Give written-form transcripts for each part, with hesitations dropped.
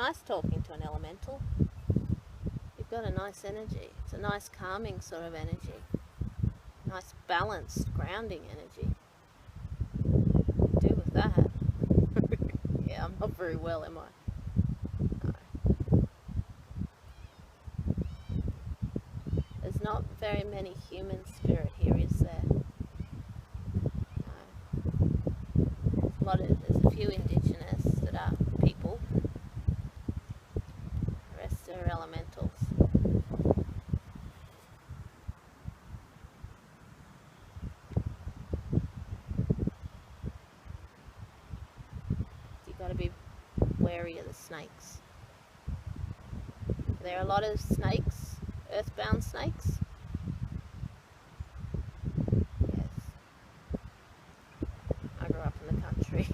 nice talking to an elemental. You've got a nice energy. It's a nice calming sort of energy. Nice balanced, grounding energy. Do with that. Yeah, I'm not very well, am I? No. There's not very many human spirit here, is there? No. There's a few indigenous that are people. The rest are elementals. You've got to be wary of the snakes. There are a lot of snakes, earthbound snakes. Yes. I grew up in the country.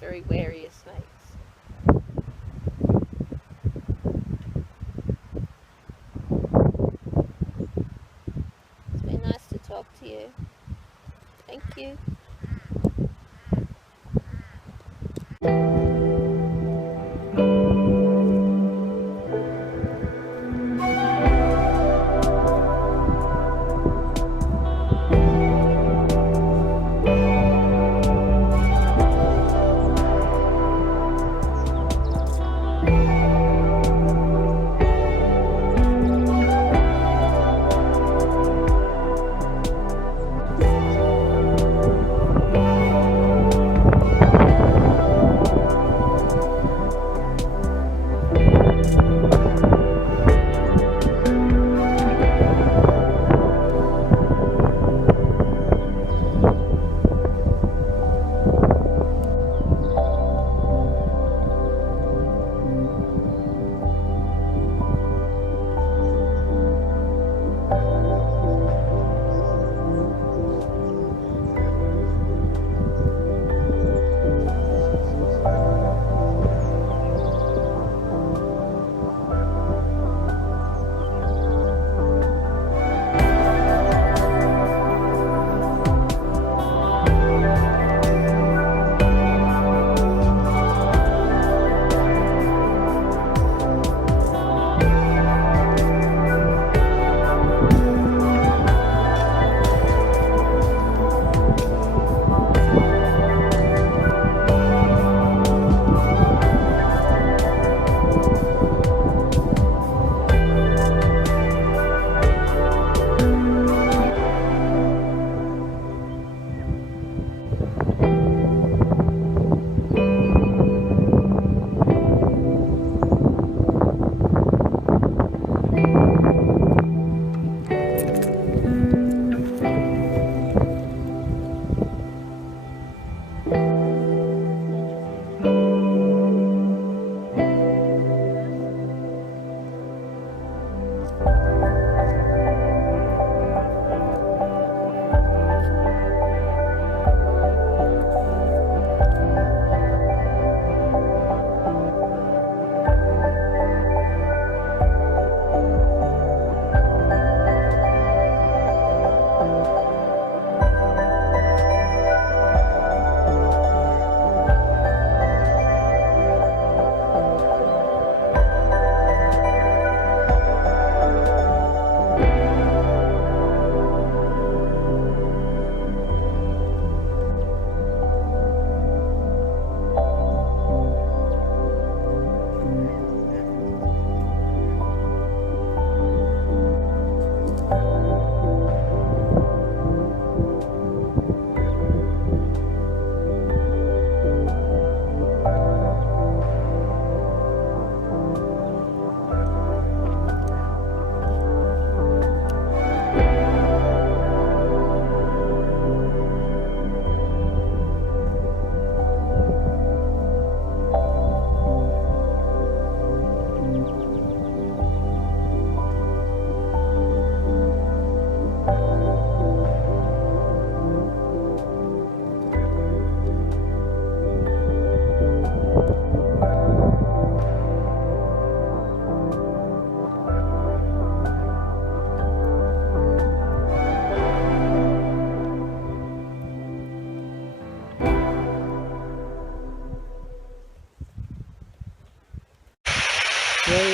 Very wary of snakes. It's been nice to talk to you. Thank you.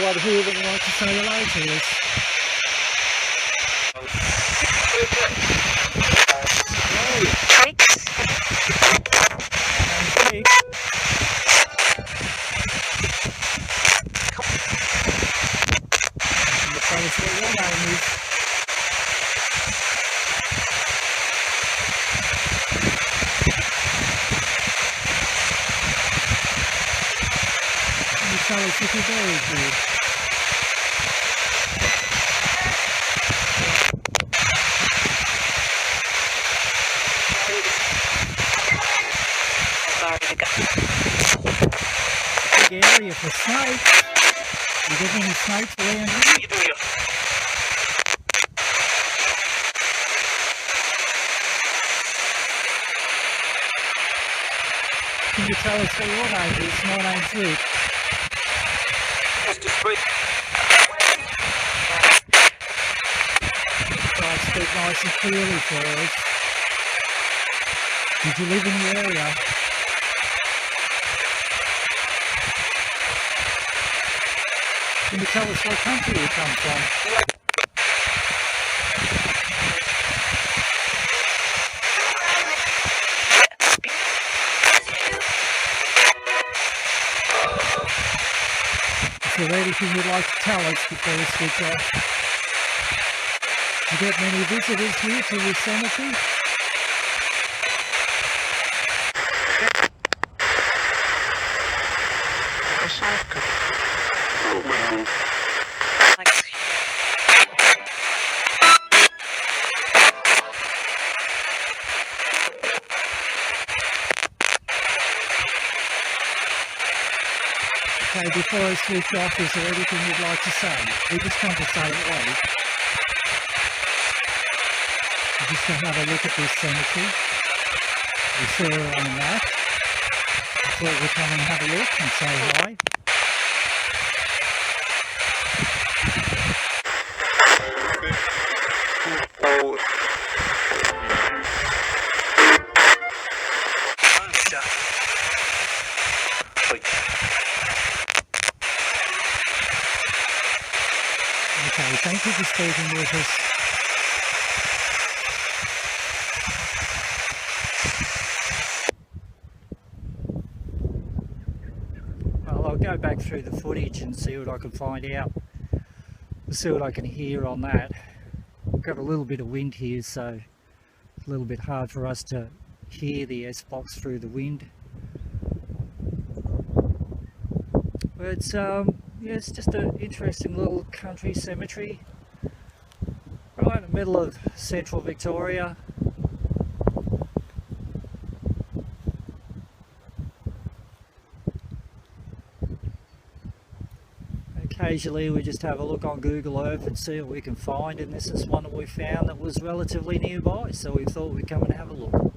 anyone here that would like to say hello to us? Tell us what your name is. Can you tell us if you're very good? Big area for snakes. You get any snakes around here? Can you tell us what your name is? My name's Rick. Try to speak nice and clearly for us. Did you live in the area? Can you tell us what country you come from? Is there anything you'd like to tell us before we switch off? You get many visitors here to this cemetery? Okay, before I switch off, is there anything you'd like to say? We just want to say hello. We're just going to have a look at this cemetery. We saw her on the map. I thought we'd come and have a look and say hi. Okay, thank you for speaking with us. Well, I'll go back through the footage and see what I can find out. See what I can hear on that. We've got a little bit of wind here, so it's a little bit hard for us to hear the S-box through the wind. But it's yeah, it's just an interesting little country cemetery right in the middle of central Victoria. Occasionally we just have a look on Google Earth and see what we can find, and this is one that we found that was relatively nearby, so we thought we'd come and have a look.